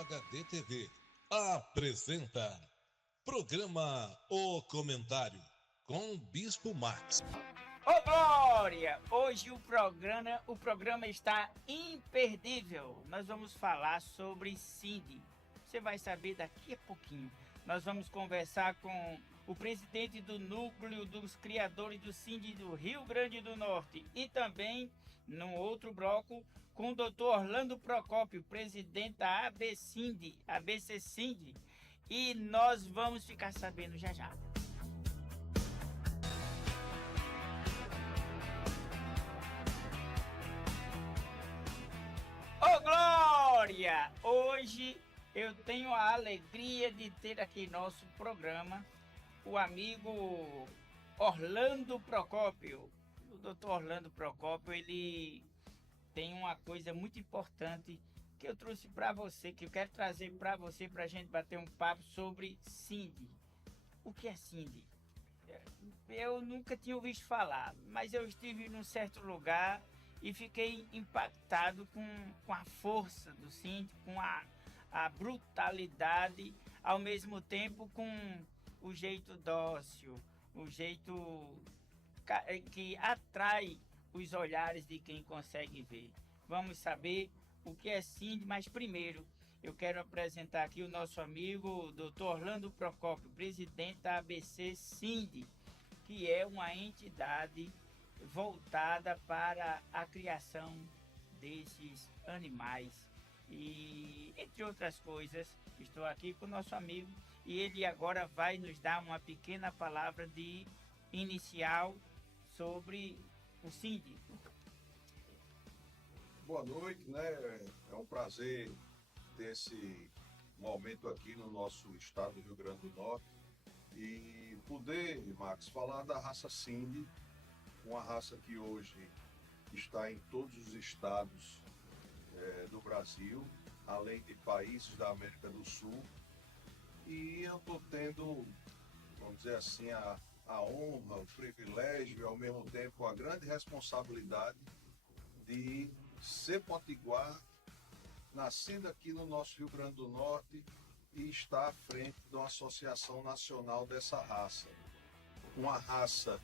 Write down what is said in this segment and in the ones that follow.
HD TV apresenta programa O Comentário com Bispo Max. Ô Glória! Hoje o programa está imperdível. Nós vamos falar sobre Cindy. Você vai saber daqui a pouquinho. Nós vamos conversar com o presidente do núcleo dos criadores do Cindy do Rio Grande do Norte e também, num outro bloco, com o Dr. Orlando Procópio, presidente da ABC Cindy. E nós vamos ficar sabendo já já. Ô Glória! Hoje eu tenho a alegria de ter aqui em nosso programa o amigo Orlando Procópio. O doutor Orlando Procópio, ele tem uma coisa muito importante que eu trouxe para você, que eu quero trazer para você, para a gente bater um papo sobre Cindy. O que é Cindy? Eu nunca tinha ouvido falar, mas eu estive num certo lugar e fiquei impactado com a força do Cindy, com a brutalidade, ao mesmo tempo com o jeito dócil, o jeito que atrai os olhares de quem consegue ver. Vamos saber o que é Cindy, mas primeiro eu quero apresentar aqui o nosso amigo Dr. Orlando Procópio, presidente da ABC Cindy, que é uma entidade voltada para a criação desses animais. E, entre outras coisas, estou aqui com o nosso amigo e ele agora vai nos dar uma pequena palavra de inicial sobre o Cindy. Boa noite, né? É um prazer ter esse momento aqui no nosso estado do Rio Grande do Norte e poder, Max, falar da raça Cindy, uma raça que hoje está em todos os estados do Brasil, além de países da América do Sul. E eu estou tendo, vamos dizer assim, a honra, o privilégio e ao mesmo tempo a grande responsabilidade de ser potiguar, nascido aqui no nosso Rio Grande do Norte e estar à frente de uma associação nacional dessa raça. Uma raça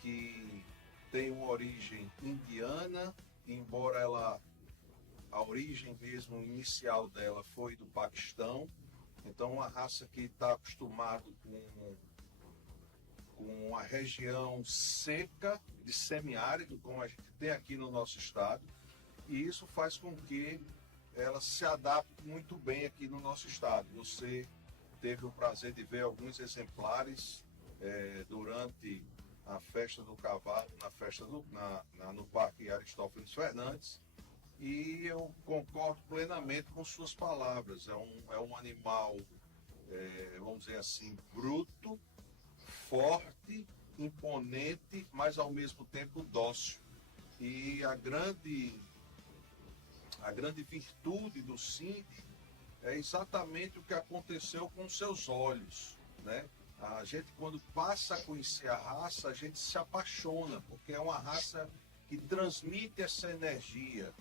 que tem uma origem indiana, embora a origem mesmo inicial dela foi do Paquistão. Então, uma raça que está acostumado com uma região seca, de semiárido, como a gente tem aqui no nosso estado, e isso faz com que ela se adapte muito bem aqui no nosso estado. Você teve o prazer de ver alguns exemplares durante a festa do cavalo, no Parque Aristófanes Fernandes, e eu concordo plenamente com suas palavras. É um animal, vamos dizer assim, bruto, forte, imponente, mas ao mesmo tempo dócil. E a grande virtude do Cindy é exatamente o que aconteceu com seus olhos, né? A gente, quando passa a conhecer a raça, a gente se apaixona, porque é uma raça que transmite essa energia.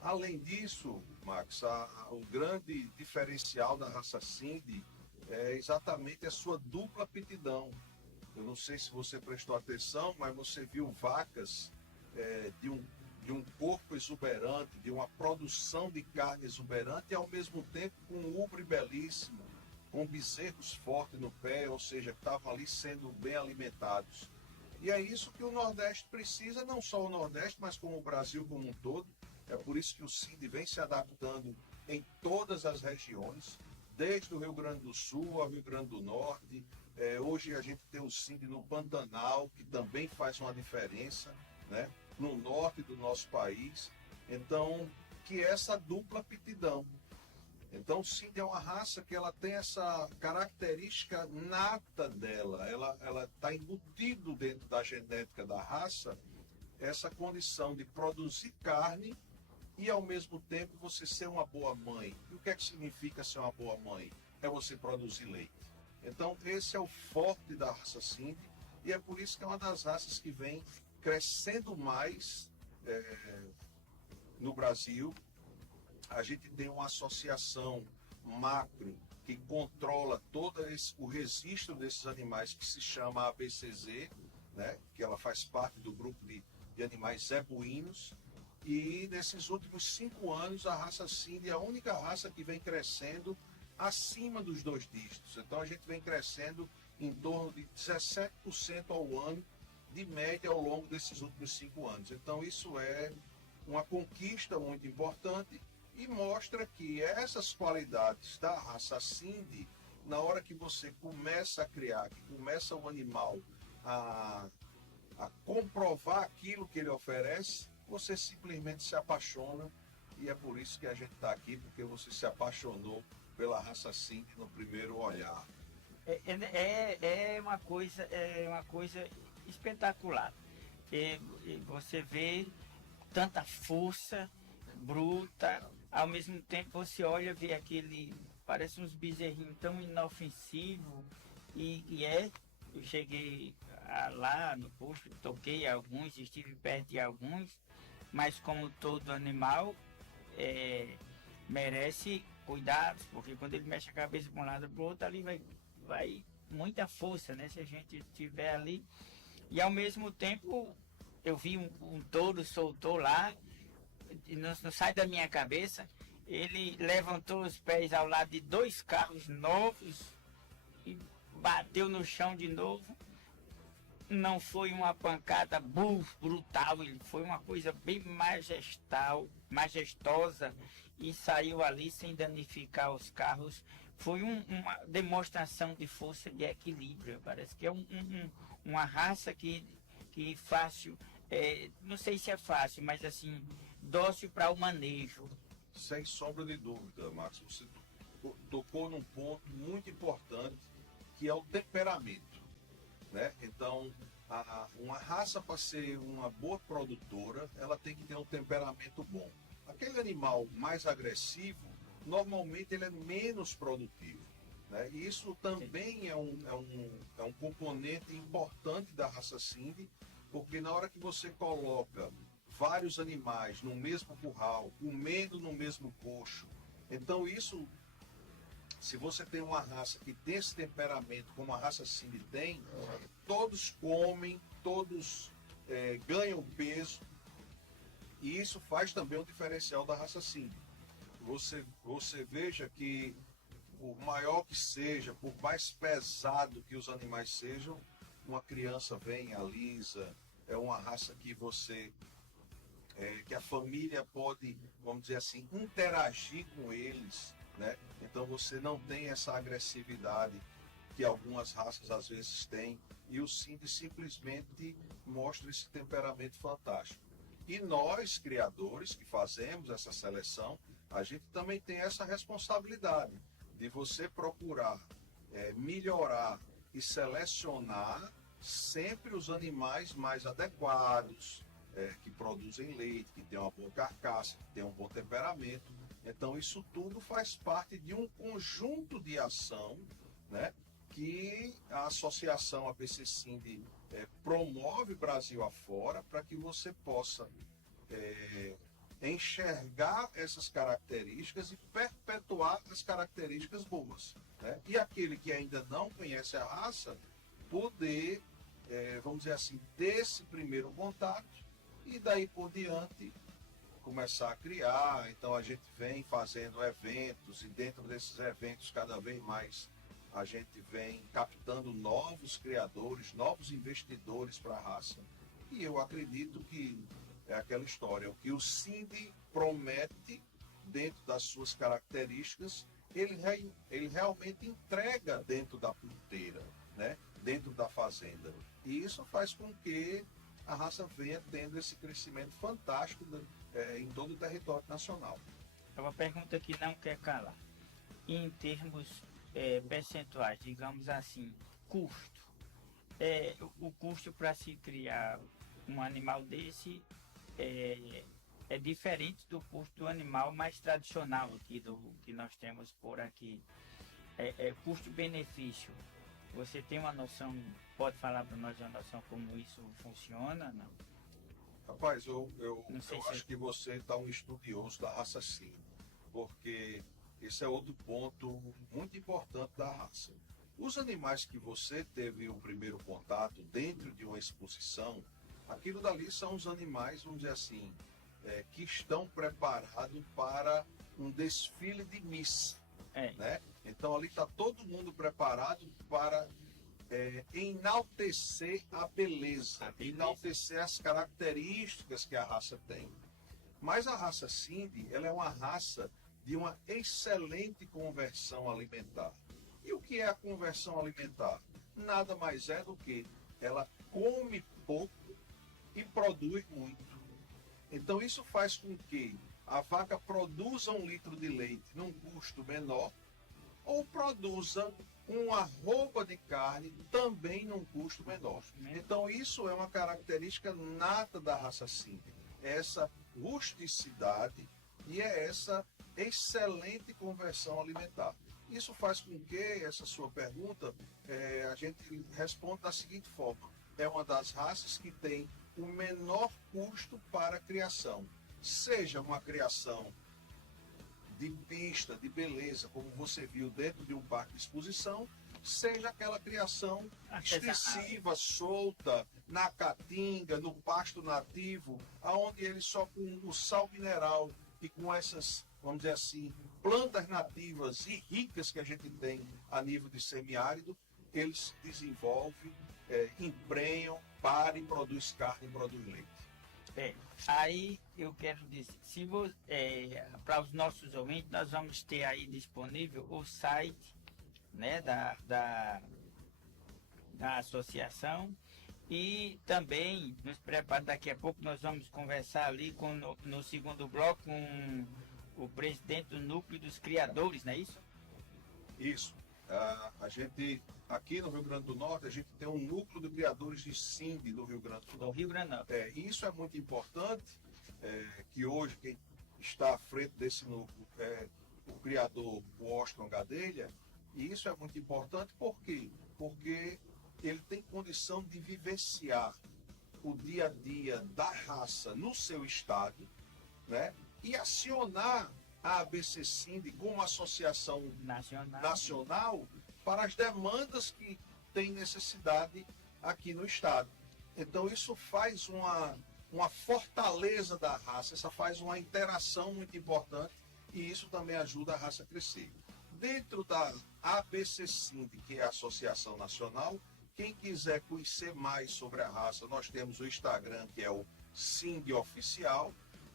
Além disso, Max, o grande diferencial da raça Cindy é exatamente a sua dupla aptidão. Eu não sei se você prestou atenção, mas você viu vacas de um corpo exuberante, de uma produção de carne exuberante e ao mesmo tempo com um ubre belíssimo, com bezerros fortes no pé, ou seja, que estavam ali sendo bem alimentados. E é isso que o Nordeste precisa, não só o Nordeste, mas como o Brasil como um todo. É por isso que o Cindy vem se adaptando em todas as regiões, desde o Rio Grande do Sul ao Rio Grande do Norte. Hoje a gente tem o Cindy no Pantanal, que também faz uma diferença, né? No norte do nosso país. Então, que é essa dupla aptidão. Então, o Cindy é uma raça que ela tem essa característica nata dela. Ela está embutido dentro da genética da raça essa condição de produzir carne e, ao mesmo tempo, você ser uma boa mãe. E o que é que significa ser uma boa mãe? É você produzir leite. Então, esse é o forte da raça Cindy e é por isso que é uma das raças que vem crescendo mais no Brasil A gente tem uma associação macro que controla todo o registro desses animais, que se chama ABCZ, né? Que ela faz parte do grupo de animais zebuínos. E nesses últimos 5 anos, a raça Cindy é a única raça que vem crescendo acima dos 2 dígitos. Então a gente vem crescendo em torno de 17% ao ano, de média, ao longo desses últimos 5 anos. Então isso é uma conquista muito importante e mostra que essas qualidades da raça Cindy, na hora que você começa a criar, que começa o animal a comprovar aquilo que ele oferece, você simplesmente se apaixona, e é por isso que a gente está aqui, porque você se apaixonou pela raça Cindy no primeiro olhar. É uma coisa espetacular. Você vê tanta força bruta, ao mesmo tempo você olha, vê aquele, parece uns bezerrinhos tão inofensivos, eu cheguei lá no posto, toquei alguns, estive perto de alguns, mas como todo animal, merece cuidados, porque quando ele mexe a cabeça para um lado para o outro, ali vai muita força, né? Se a gente estiver ali. E ao mesmo tempo, eu vi um touro, soltou lá, não sai da minha cabeça, ele levantou os pés ao lado de 2 carros novos e bateu no chão de novo. Não foi uma pancada brutal, ele foi uma coisa bem majestosa, e saiu ali sem danificar os carros. Foi uma demonstração de força, de equilíbrio. Parece que é uma raça que fácil, não sei se é fácil, mas assim, dócil para o manejo. Sem sombra de dúvida, Marcos, você tocou num ponto muito importante, que é o temperamento, né? Então, uma raça, para ser uma boa produtora, ela tem que ter um temperamento bom. Aquele animal mais agressivo, normalmente ele é menos produtivo, né? E isso também é um componente importante da raça Cindy, porque na hora que você coloca vários animais no mesmo curral, comendo no mesmo coxo, então isso, se você tem uma raça que tem esse temperamento, como a raça Cindy tem, todos comem, todos ganham peso, e isso faz também um diferencial da raça Cindy. Você veja que, por maior que seja, por mais pesado que os animais sejam, uma criança vem, alisa, é uma raça que que a família pode, vamos dizer assim, interagir com eles, né? Então você não tem essa agressividade que algumas raças às vezes têm, e o Cindy simplesmente mostra esse temperamento fantástico. E nós, criadores, que fazemos essa seleção, a gente também tem essa responsabilidade de você procurar melhorar e selecionar sempre os animais mais adequados, que produzem leite, que tem uma boa carcaça, que tem um bom temperamento. Então isso tudo faz parte de um conjunto de ação, né, que a associação ABC Cindy promove Brasil afora, para que você possa enxergar essas características e perpetuar as características boas, né? E aquele que ainda não conhece a raça, poder, vamos dizer assim, ter esse primeiro contato, e daí por diante começar a criar. Então a gente vem fazendo eventos, e dentro desses eventos cada vez mais a gente vem captando novos criadores, novos investidores para a raça. E eu acredito que é aquela história, o que o Cindy promete dentro das suas características, ele realmente entrega dentro da porteira, né? Dentro da fazenda. E isso faz com que a raça venha tendo esse crescimento fantástico em todo o território nacional. É uma pergunta que não quer calar. Em termos percentuais, digamos assim, custo. O custo para se criar um animal desse é diferente do custo do animal mais tradicional aqui, do que nós temos por aqui. Custo-benefício. Você tem uma noção, pode falar para nós uma noção como isso funciona? Não? Rapaz, eu Não sei acho que você está um estudioso da raça Cindy. porque esse é outro ponto muito importante da raça. Os animais que você teve o primeiro contato dentro de uma exposição, aquilo dali são os animais, vamos dizer assim, que estão preparados para um desfile de Miss, né? Então ali está todo mundo preparado para enaltecer a beleza, enaltecer as características que a raça tem. Mas a raça Sindhi, ela é uma raça de uma excelente conversão alimentar. E o que é a conversão alimentar? Nada mais é do que ela come pouco e produz muito. Então isso faz com que a vaca produza 1 litro de leite num custo menor ou produza uma arroba de carne também num custo menor. Então isso é uma característica nata da raça Sindhi. É essa rusticidade e é essa excelente conversão alimentar. Isso faz com que essa sua pergunta, a gente responda da seguinte forma: é uma das raças que tem o menor custo para a criação, seja uma criação de pista, de beleza, como você viu dentro de um parque de exposição, seja aquela criação extensiva, solta, na caatinga, no pasto nativo, aonde ele só com o sal mineral e com essas, vamos dizer assim, plantas nativas e ricas que a gente tem a nível de semiárido, eles desenvolvem, emprenham, param e produz carne e produz leite. Aí eu quero dizer, se para os nossos ouvintes, nós vamos ter aí disponível o site, né, da associação, e também nos prepara, daqui a pouco nós vamos conversar ali no segundo bloco com o presidente do núcleo dos criadores, não é isso? Isso. A gente, aqui no Rio Grande do Norte, a gente tem um núcleo de criadores de Sindhi do Rio Grande do Norte. Do Rio Grande do Norte. Isso é muito importante, que hoje quem está à frente desse núcleo é o criador Washington Gadelha, e isso é muito importante por quê? Porque ele tem condição de vivenciar o dia a dia da raça no seu estado, né? E acionar a ABC Sindhi como associação nacional para as demandas que tem necessidade aqui no estado. Então isso faz uma fortaleza da raça, isso faz uma interação muito importante e isso também ajuda a raça a crescer. Dentro da ABC Sindhi, que é a Associação Nacional, quem quiser conhecer mais sobre a raça, nós temos o Instagram, que é o Sindhi Oficial,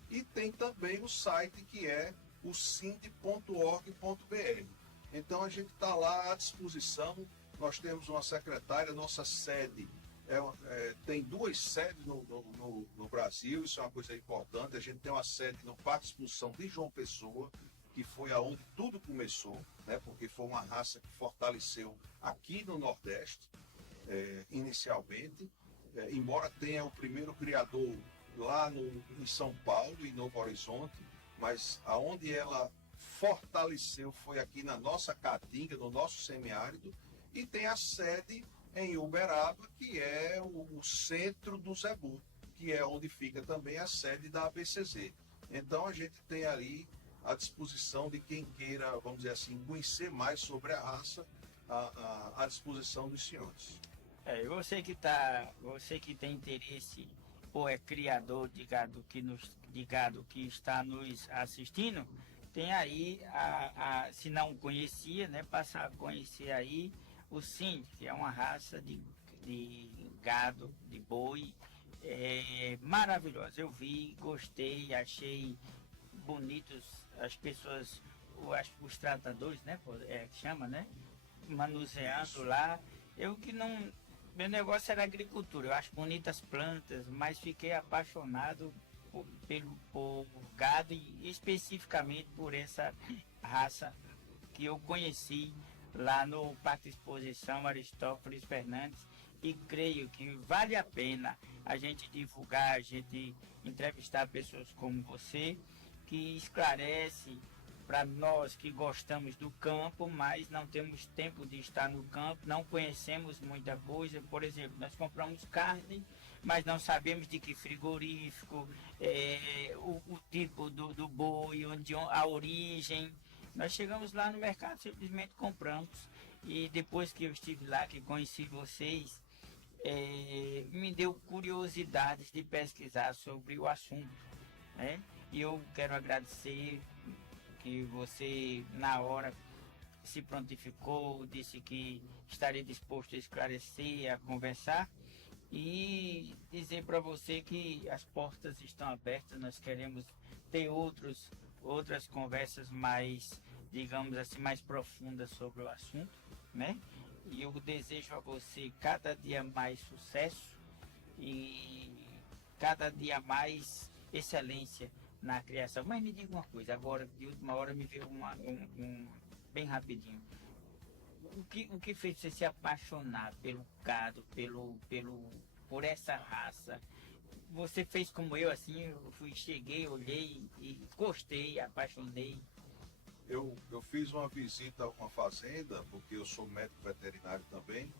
e tem também o site, que é o sindhi.org.br. Então a gente está lá à disposição, nós temos uma secretária, nossa sede, tem 2 sedes no Brasil, isso é uma coisa importante. A gente tem uma sede no Parque de Exposição de João Pessoa, que foi aonde tudo começou, né, porque foi uma raça que fortaleceu aqui no Nordeste, inicialmente, embora tenha o primeiro criador lá em São Paulo, em Novo Horizonte, mas aonde ela fortaleceu foi aqui na nossa caatinga, no nosso semiárido, e tem a sede em Uberaba, que é o centro do Zebu, que é onde fica também a sede da ABCZ. Então a gente tem ali à disposição de quem queira, vamos dizer assim, conhecer mais sobre a raça, à disposição dos senhores. Você que tem interesse ou é criador de gado que está nos assistindo, tem aí, se não conhecia, né, passar a conhecer aí o Sindhi, que é uma raça de gado, de boi, maravilhosa. Eu vi, gostei, achei bonitos as pessoas, os tratadores, né, que chama, né, manuseando lá. Meu negócio era agricultura, eu acho bonitas plantas, mas fiquei apaixonado por gado e especificamente por essa raça que eu conheci lá no Parque de Exposição Aristófanes Fernandes, e creio que vale a pena a gente divulgar, a gente entrevistar pessoas como você, que esclarece para nós que gostamos do campo, mas não temos tempo de estar no campo, não conhecemos muita coisa. Por exemplo, nós compramos carne, mas não sabemos de que frigorífico, o tipo do boi, a origem. Nós chegamos lá no mercado, simplesmente compramos. E depois que eu estive lá, que conheci vocês, me deu curiosidades de pesquisar sobre o assunto, né? E eu quero agradecer que você, na hora, se prontificou, disse que estaria disposto a esclarecer, a conversar, e dizer para você que as portas estão abertas. Nós queremos ter outras conversas mais, digamos assim, mais profundas sobre o assunto, né? E eu desejo a você cada dia mais sucesso e cada dia mais excelência na criação. Mas me diga uma coisa, agora de última hora me veio bem rapidinho. O que fez você se apaixonar pelo gado, por essa raça? Você fez como eu, assim, cheguei, olhei e gostei, apaixonei. Eu fiz uma visita a uma fazenda, porque eu sou médico veterinário também,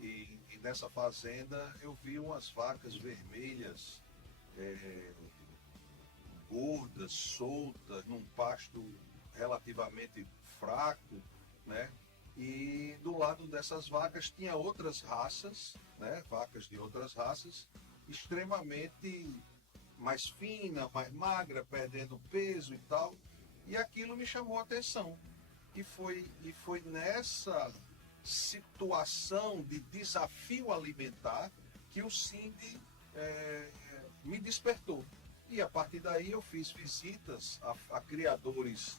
e nessa fazenda eu vi umas vacas vermelhas, gordas, soltas, num pasto relativamente fraco, né? E do lado dessas vacas tinha outras raças, né? Vacas de outras raças, extremamente mais fina, mais magra, perdendo peso e tal. E aquilo me chamou a atenção. E foi nessa situação de desafio alimentar que o Sind me despertou. E a partir daí eu fiz visitas a criadores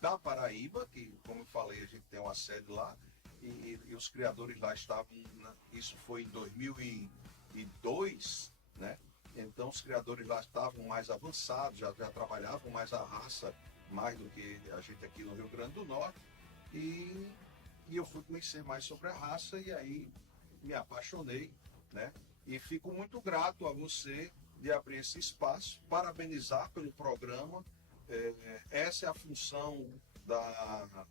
da Paraíba, que, como eu falei, a gente tem uma sede lá, e os criadores lá estavam, isso foi em 2002, né? Então os criadores lá estavam mais avançados, já trabalhavam mais a raça, mais do que a gente aqui no Rio Grande do Norte, e eu fui conhecer mais sobre a raça e aí me apaixonei, né? E fico muito grato a você de abrir esse espaço, parabenizar pelo programa. Essa é a função da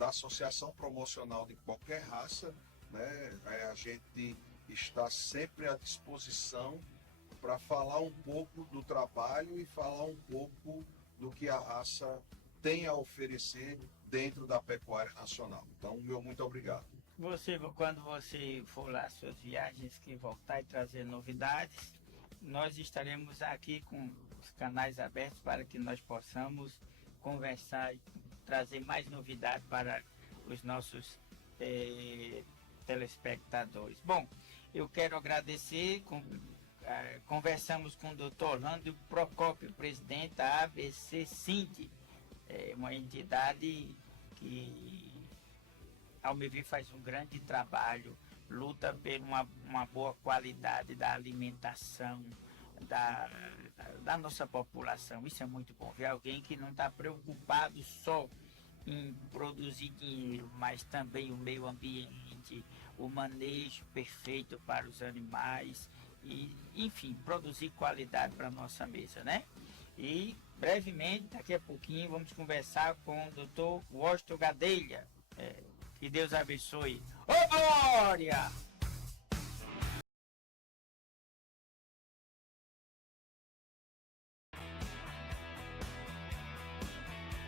associação promocional de qualquer raça, né? A gente está sempre à disposição para falar um pouco do trabalho e falar um pouco do que a raça tem a oferecer dentro da pecuária nacional. Então, meu muito obrigado. Quando você for lá, suas viagens, que voltar e trazer novidades, nós estaremos aqui com os canais abertos para que nós possamos conversar e trazer mais novidades para os nossos telespectadores. Bom, eu quero agradecer, conversamos com o Dr. Orlando Procópio, presidente da ABC Sind, uma entidade que, ao meu ver, faz um grande trabalho, luta por uma boa qualidade da alimentação da nossa população. Isso é muito bom, ver alguém que não está preocupado só em produzir dinheiro, mas também o meio ambiente, o manejo perfeito para os animais e, enfim, produzir qualidade para a nossa mesa, né? E brevemente, daqui a pouquinho, vamos conversar com o Dr. Washington Gadelha. Que Deus abençoe. Ô, glória!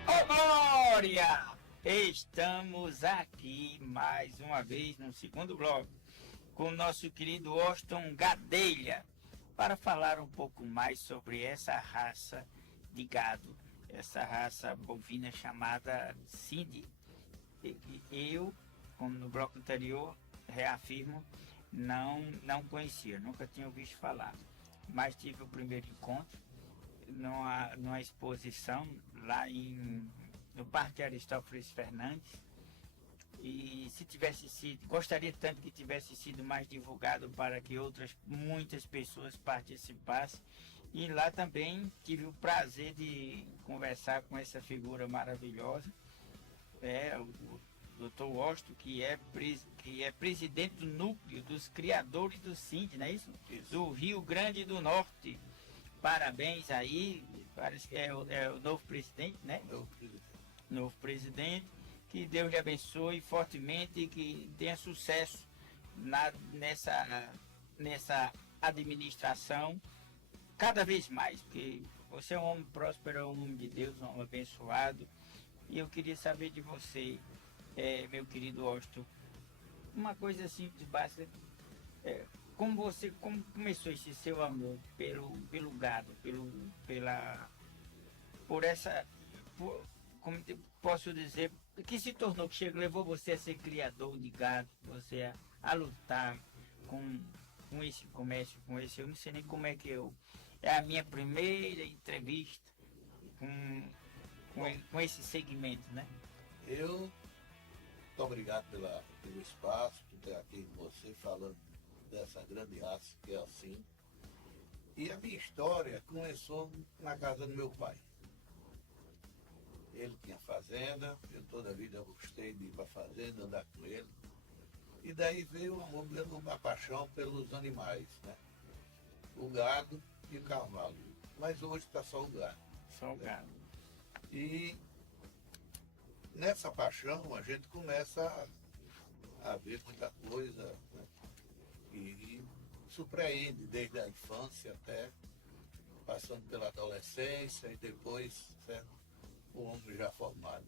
Ô, glória! Estamos aqui mais uma vez no segundo bloco com o nosso querido Washington Gadelha para falar um pouco mais sobre essa raça de gado, essa raça bovina chamada Sind. Eu, como no bloco anterior, reafirmo, não conhecia, nunca tinha ouvido falar, mas tive o primeiro encontro numa exposição lá no Parque Aristófanes Fernandes, e se tivesse sido, gostaria tanto que tivesse sido mais divulgado para que muitas pessoas participassem. E lá também tive o prazer de conversar com essa figura maravilhosa, o Dr. Washington, que é presidente do núcleo dos criadores do Sind, não é isso? Do Rio Grande do Norte. Parabéns aí, parece que é o novo presidente, né? novo presidente. Que Deus lhe abençoe fortemente e que tenha sucesso nessa administração cada vez mais, porque você é um homem próspero, é um homem de Deus, um homem abençoado. E eu queria saber de você, meu querido Austin, uma coisa assim de base, como começou esse seu amor pelo gado, como posso dizer, que se tornou, levou você a ser criador de gado, você a lutar com esse comércio, eu não sei nem como é que é a minha primeira entrevista com esse segmento, né? Muito obrigado pelo espaço, por ter aqui com você falando dessa grande raça que é assim. E a minha história começou na casa do meu pai. Ele tinha fazenda, eu toda a vida gostei de ir para a fazenda, andar com ele. E daí veio uma paixão pelos animais, né? O gado e o cavalo. Mas hoje está só o gado. Só o gado. E nessa paixão a gente começa a ver muita coisa, né? E surpreende desde a infância até passando pela adolescência e depois, certo? O homem já formado.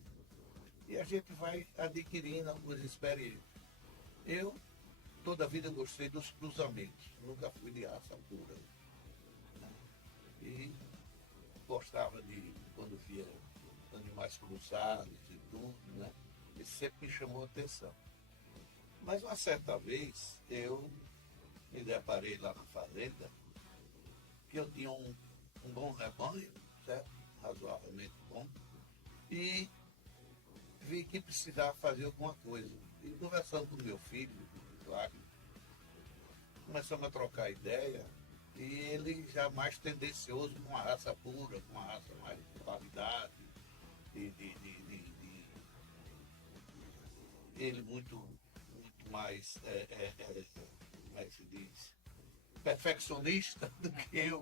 E a gente vai adquirindo algumas experiências. Eu, toda a vida, gostei dos cruzamentos. Nunca fui de raça pura. Né? E gostava de, quando via animais cruzados e tudo, né? Isso sempre me chamou a atenção. Mas uma certa vez, eu me deparei lá na fazenda, que eu tinha um bom rebanho, certo? Razoavelmente bom. E vi que precisava fazer alguma coisa. E conversando com meu filho, claro, começamos a trocar ideia, e ele já mais tendencioso com a raça pura, com a raça mais de qualidade, ele muito mais, como é que se diz, perfeccionista do que eu,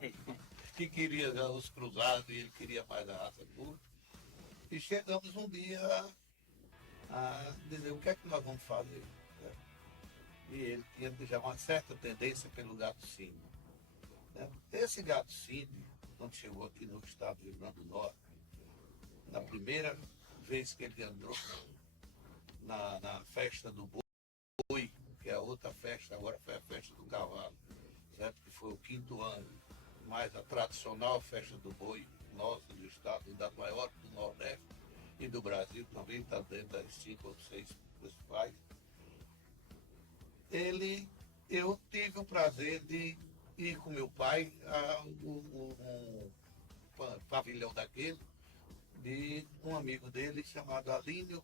que queria os cruzados e ele queria mais a raça pura. E chegamos um dia a dizer o que é que nós vamos fazer. Né? E ele tinha já uma certa tendência pelo gato Sinde. Né? Esse gato Sinde, quando chegou aqui no estado do Rio Grande do Norte, na primeira vez que ele entrou na festa do boi, que é a outra festa, agora foi a festa do cavalo, certo? Que foi o 5º ano, mais a tradicional festa do boi, nossa, do estado, da maior do Nordeste e do Brasil, também está dentro das 5 ou 6 principais. Eu tive o prazer de ir com meu pai a um pavilhão daquele, de um amigo dele chamado Alínio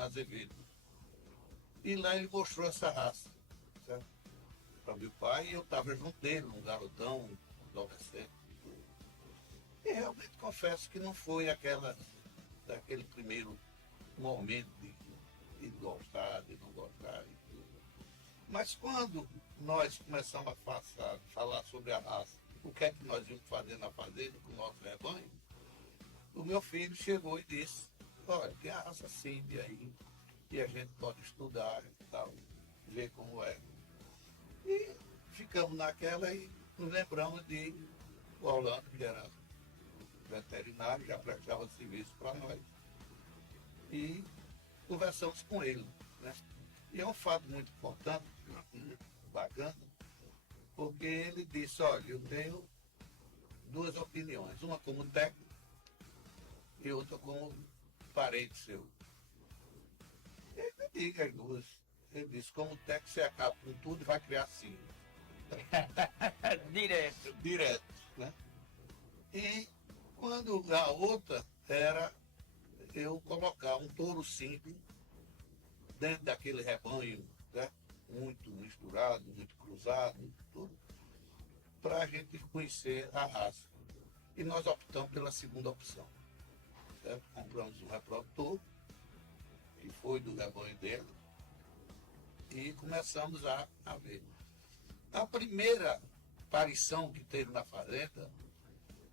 Azevedo. E lá ele mostrou essa raça, certo? Para meu pai, e eu estava junto dele, um garotão, um adolescente. E realmente confesso que não foi daquele primeiro momento de gostar, de não gostar e tudo. Mas quando nós começamos a falar sobre a raça, o que é que nós íamos fazer na fazenda com o nosso rebanho, o meu filho chegou e disse, olha, tem a raça Sinde aí, e a gente pode estudar e tal, ver como é. E ficamos naquela e nos lembramos de Orlando, que era veterinário, já prestava serviço para nós. E conversamos com ele. Né? E é um fato muito importante, bacana, porque ele disse, olha, eu tenho 2 opiniões, uma como técnico e outra como parente seu. Ele diga as duas. Ele disse, como técnico você acaba com tudo e vai criar 5. Direto, né? E quando a outra era eu colocar um touro simples dentro daquele rebanho, né? Muito misturado, muito cruzado, tudo, para a gente conhecer a raça. E nós optamos pela segunda opção. Certo? Compramos um reprodutor, que foi do rebanho dele, e começamos a ver. A primeira aparição que teve na fazenda,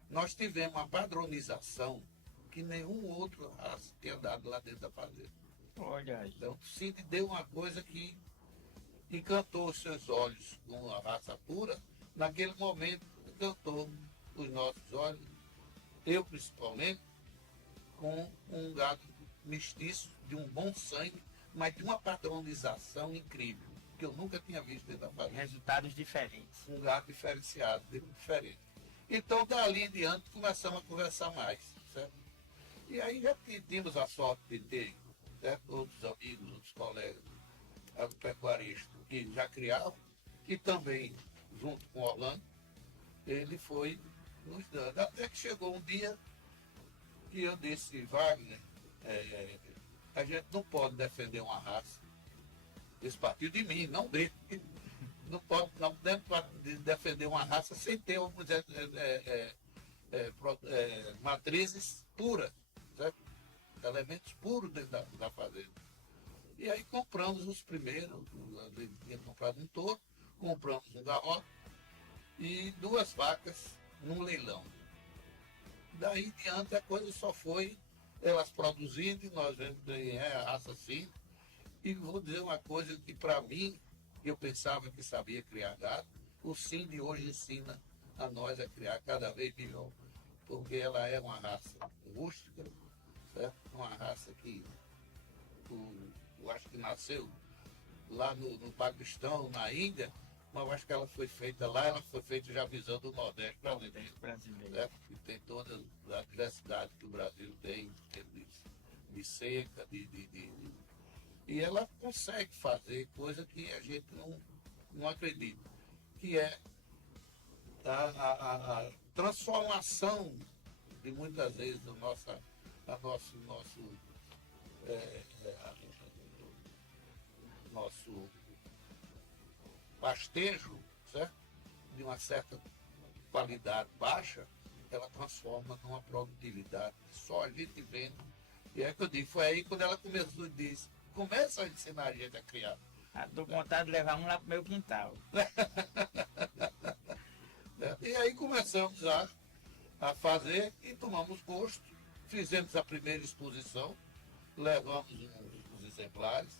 nós tivemos uma padronização que que nenhum outro raça tinha dado lá dentro da fazenda. Olha aí. Então, o Cid deu uma coisa que encantou os seus olhos com a raça pura. Naquele momento, encantou os nossos olhos, eu principalmente, com um gado mestiço, de um bom sangue, mas de uma padronização incrível, que eu nunca tinha visto dentro da fazenda. Resultados diferentes. Um gado diferenciado, diferente. Então, dali em diante, começamos a conversar mais, certo? E aí já tínhamos a sorte de ter, certo, outros amigos, outros colegas agropecuaristas que já criavam, e também, junto com o Orlando, ele foi nos dando. Até que chegou um dia que eu disse, Wagner, a gente não pode defender uma raça. Esse partiu de mim, não dele. Não podemos defender uma raça sem ter, vamos dizer, matrizes puras, certo? Elementos puros dentro da fazenda. E aí compramos os primeiros, tinha comprado um touro, compramos um garrote e 2 vacas num leilão. Daí em diante a coisa só foi elas produzindo e nós vemos a raça assim. E vou dizer uma coisa que para mim, eu pensava que sabia criar gado, o Cindy hoje ensina a nós a criar cada vez melhor. Porque ela é uma raça rústica, certo? Uma raça que eu acho que nasceu lá no Paquistão, na Índia, mas eu acho que ela foi feita lá, ela foi feita já visando o Nordeste brasileiro. Certo? E tem toda a diversidade que o Brasil tem de seca, e ela consegue fazer coisa que a gente não acredita, que é a transformação de muitas vezes do nosso pastejo, certo? De uma certa qualidade baixa, ela transforma numa produtividade que só a gente vendo. E é que eu digo, foi aí quando ela começou e disse, começa a ensinar a gente a criar. Estou com vontade de levar um lá para o meu quintal. E aí começamos a fazer e tomamos gosto. Fizemos a primeira exposição, levamos uns exemplares.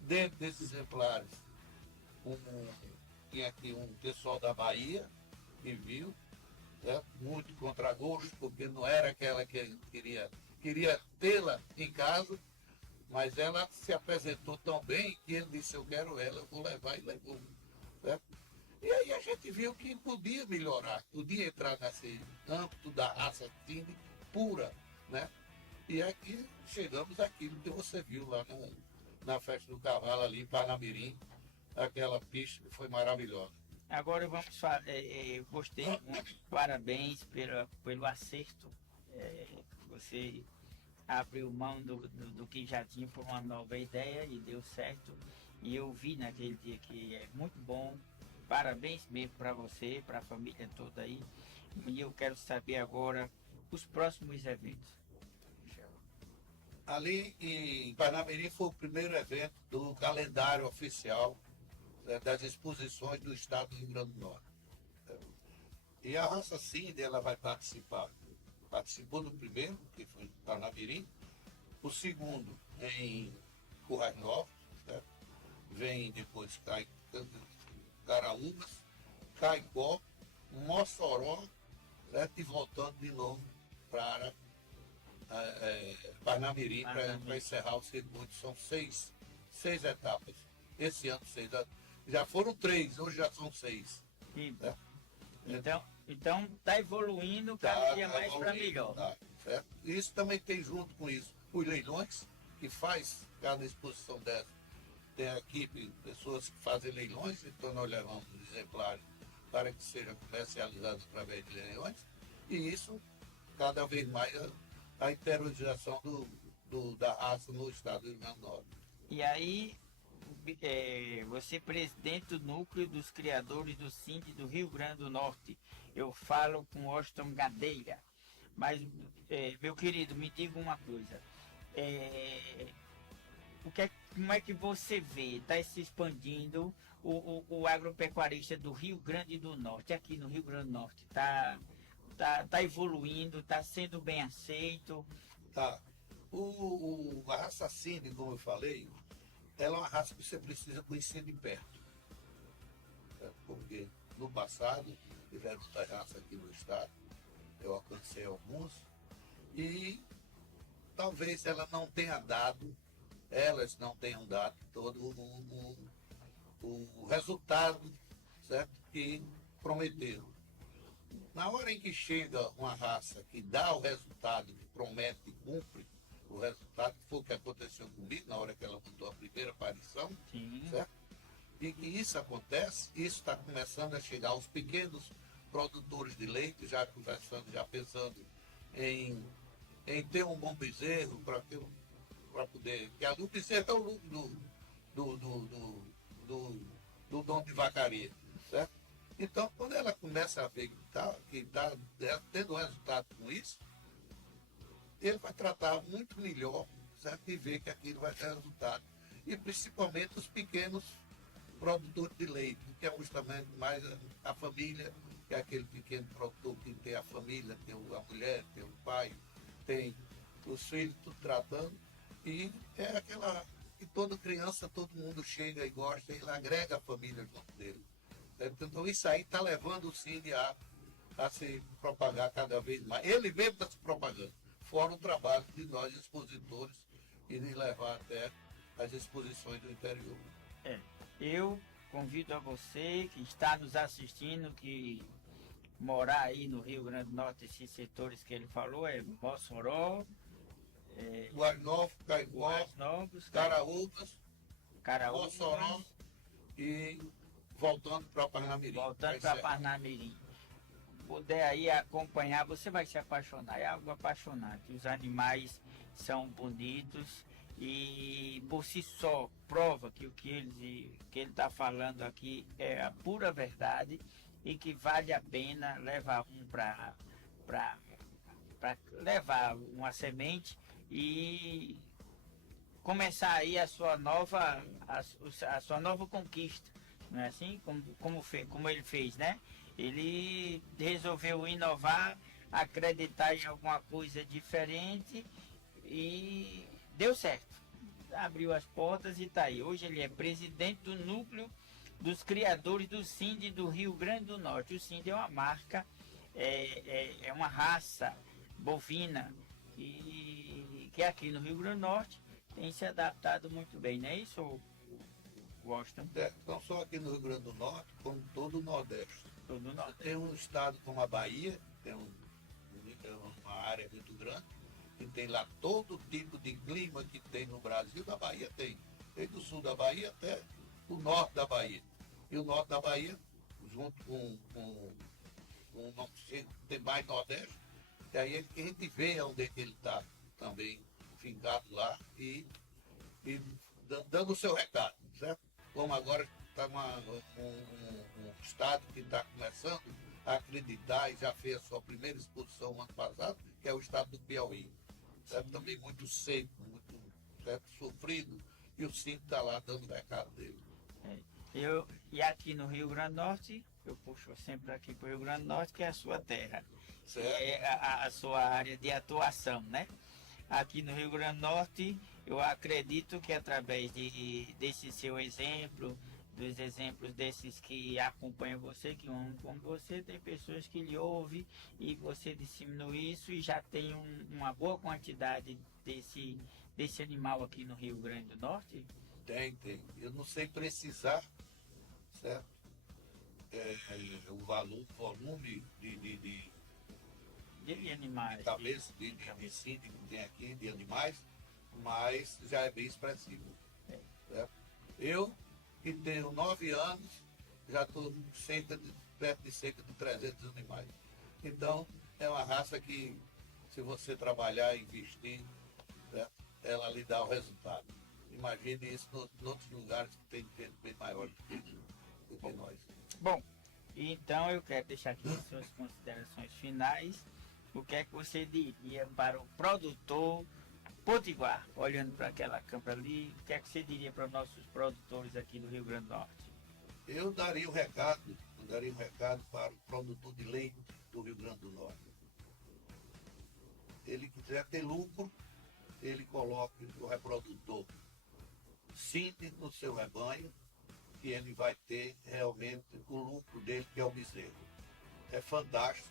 Dentro desses exemplares, tinha aqui um pessoal da Bahia que viu, muito contra gosto, porque não era aquela que ele queria tê-la em casa, mas ela se apresentou tão bem que ele disse, eu quero ela, eu vou levar, e levou. Certo? E aí a gente viu que podia melhorar, podia entrar nesse âmbito da raça Cindy pura, né? E aqui chegamos àquilo que você viu lá na festa do cavalo ali em Parnamirim, aquela pista que foi maravilhosa. Agora vamos falar, gostei muito, parabéns pelo acerto. Você abriu mão do que já tinha por uma nova ideia e deu certo. E eu vi naquele dia que é muito bom. Parabéns mesmo para você, para a família toda aí. E eu quero saber agora os próximos eventos. Ali em Parnamirim foi o primeiro evento do calendário oficial das exposições do estado do Rio Grande do Norte. E a raça Cindy, ela vai participar. Participou do primeiro, que foi em Parnamirim. O segundo em Currais Novos, certo? Vem depois Caraúbas, Caicó, Mossoró, certo? E voltando de novo para Parnamirim para encerrar o circuito. São seis etapas. Esse ano 6. Já foram 3, hoje já são 6. Então está evoluindo cada dia mais para melhor. Certo? Isso também tem junto com isso os leilões, que faz cada exposição dessa. Tem a equipe, pessoas que fazem leilões, então nós levamos os exemplares para que sejam comercializados através de leilões. E isso, cada vez mais, a interiorização da raça no estado do Rio Grande do Norte. E aí, você presidente do núcleo dos criadores do Cindy do Rio Grande do Norte, eu falo com Washington Gadeira, mas meu querido, me diga uma coisa, como é que você vê, está se expandindo o agropecuarista do Rio Grande do Norte, aqui no Rio Grande do Norte, está tá evoluindo, tá sendo bem aceito. Tá. A raça Cindy, como eu falei, ela é uma raça que você precisa conhecer de perto. Certo? Porque no passado tiveram muita raça aqui no estado, eu alcancei alguns, e talvez elas não tenham dado todo o resultado, certo? Que prometeram. Na hora em que chega uma raça que dá o resultado, que promete e cumpre o resultado, que foi o que aconteceu comigo na hora que ela montou a primeira aparição, Sim. certo? E que isso acontece, isso está começando a chegar aos pequenos produtores de leite, já conversando, já pensando em ter um bom bezerro para poder. Que o bezerro é o lucro do dono de vacaria, certo? Então, quando ela começa a ver que está tendo resultado com isso, ele vai tratar muito melhor, certo? E ver que aquilo vai ter resultado. E principalmente os pequenos produtores de leite, que é justamente mais a família, que é aquele pequeno produtor que tem a família, tem a mulher, tem o pai, tem os filhos, tudo tratando. E é aquela que toda criança, todo mundo chega e gosta, e ele agrega a família junto dele. Então isso aí está levando o Cine a se propagar cada vez mais. Ele mesmo está se propagando, fora o trabalho de nós expositores e de levar até as exposições do interior. Eu convido a você que está nos assistindo, que morar aí no Rio Grande do Norte, esses setores que ele falou, Mossoró, Guarnovo, Caicó, Novos, Caraúbas, Caraúbas, Mossoró e voltando para Parnamirim. voltando para Parnamirim. Puder aí acompanhar, você vai se apaixonar, é algo apaixonante. Os animais são bonitos e por si só prova que o que ele está falando aqui é a pura verdade e que vale a pena levar um para levar uma semente e começar aí a sua nova conquista, não é assim? Como ele fez, né? Ele resolveu inovar, acreditar em alguma coisa diferente e deu certo. Abriu as portas e está aí. Hoje ele é presidente do núcleo dos criadores do Cindy do Rio Grande do Norte. O Cindy é uma marca, é uma raça bovina que aqui no Rio Grande do Norte tem se adaptado muito bem, não é isso, Washington? Não só aqui no Rio Grande do Norte, como todo o Nordeste. Todo o Norte. Tem um estado como a Bahia, tem uma área muito grande, que tem lá todo tipo de clima que tem no Brasil. Na Bahia tem, desde o sul da Bahia até o norte da Bahia. E o norte da Bahia, junto com tem mais Nordeste, e aí a gente vê onde é que ele está também fincado lá e dando o seu recado, certo? Como agora está um estado que está começando a acreditar e já fez a sua primeira exposição no ano passado, que é o estado do Piauí. Certo? Também muito seco, muito, certo? Sofrido, e o Cindy está lá dando o recado dele. E aqui no Rio Grande do Norte, eu puxo sempre aqui para o Rio Grande do Norte, que é a sua terra, é a sua área de atuação, né? Aqui no Rio Grande do Norte, eu acredito que através desse seu exemplo, dos exemplos desses que acompanham você, que vão com você, tem pessoas que lhe ouvem e você disseminou isso e já tem uma boa quantidade desse animal aqui no Rio Grande do Norte? Tem. Eu não sei precisar, certo? O volume de animais. Cabeça de Cindy que tem aqui, de animais, mas já é bem expressivo. Certo? Eu, que tenho 9 anos, já estou perto de cerca de 300 animais. Então, é uma raça que, se você trabalhar e investir, certo? Ela lhe dá o resultado. Imagine isso em outros lugares que tem tempo bem maior do que nós. Bom, então eu quero deixar aqui as suas considerações finais. O que é que você diria para o produtor potiguar, olhando para aquela câmera ali, o que é que você diria para os nossos produtores aqui do Rio Grande do Norte? Eu daria um recado para o produtor de leite do Rio Grande do Norte. Ele quiser ter lucro, ele coloca o reprodutor Cindy no seu rebanho, que ele vai ter realmente o lucro dele, que é o bezerro. É fantástico,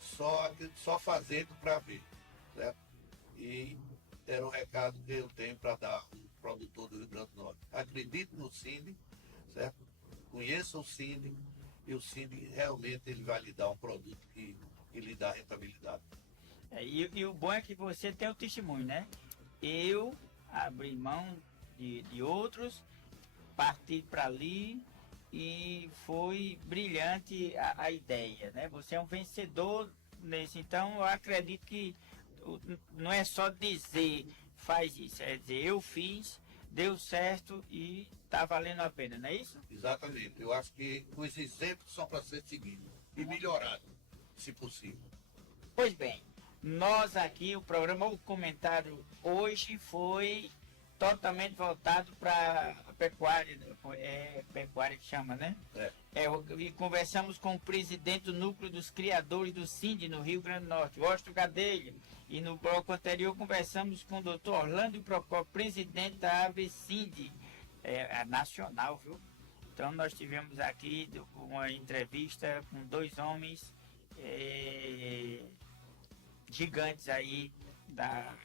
só fazendo para ver, certo? E era o recado que eu tenho para dar ao produtor do Rio Grande do Norte. Acredite no Cindy, certo? Conheça o Cindy, e o Cindy realmente ele vai lhe dar um produto que lhe dá rentabilidade. E o bom é que você tem o testemunho, né? Eu abri mão de outros, parti para ali e foi brilhante a ideia, né? Você é um vencedor nesse, então eu acredito que não é só dizer faz isso, é dizer eu fiz, deu certo e tá valendo a pena, não é isso? Exatamente. Eu acho que os exemplos são para ser seguidos e melhorados, se possível. Pois bem, nós aqui, o programa O Comentário hoje foi totalmente voltado para a pecuária, pecuária que chama, né? E conversamos com o presidente do Núcleo dos Criadores do Cindy no Rio Grande do Norte, Washington Gadelha. E no bloco anterior conversamos com o Dr. Orlando Procópio, presidente da ABCIND, nacional, viu? Então nós tivemos aqui uma entrevista com dois homens gigantes aí da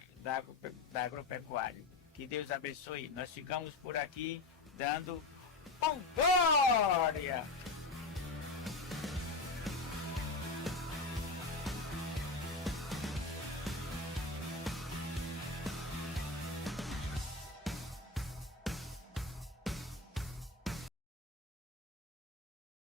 agropecuária. Que Deus abençoe. Nós ficamos por aqui dando glória!